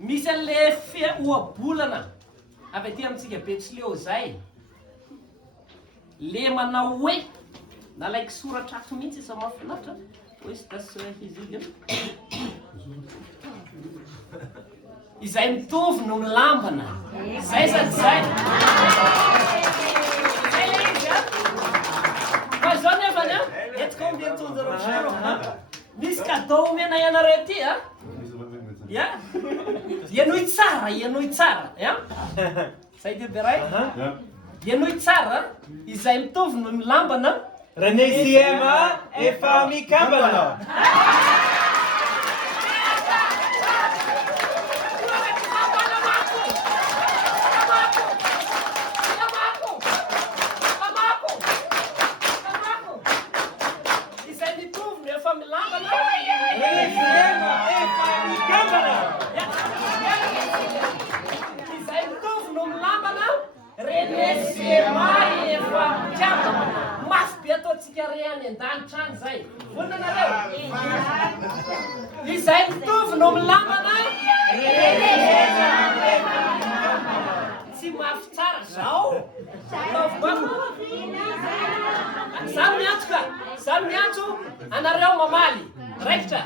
misy an'le oabolana avy aty amintsika Betsileo zay le manao hoe nalaiky soratra ato mihitsy isa mahafinaritra hoe sy tasy izy izay mitovy no milambana zay sady zay fa zao nefany a eto combien de euros misy cadeau omena ianareo ty a ya ianoy tsara ya zay de beray ianoy tsara izay mitovy no milambana Renesiema efa mikambana. Izay mitovy no milambana tsy mafy tsara zao zany miantso anareo mamaly raikitra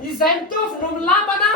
izay mitovy no milambana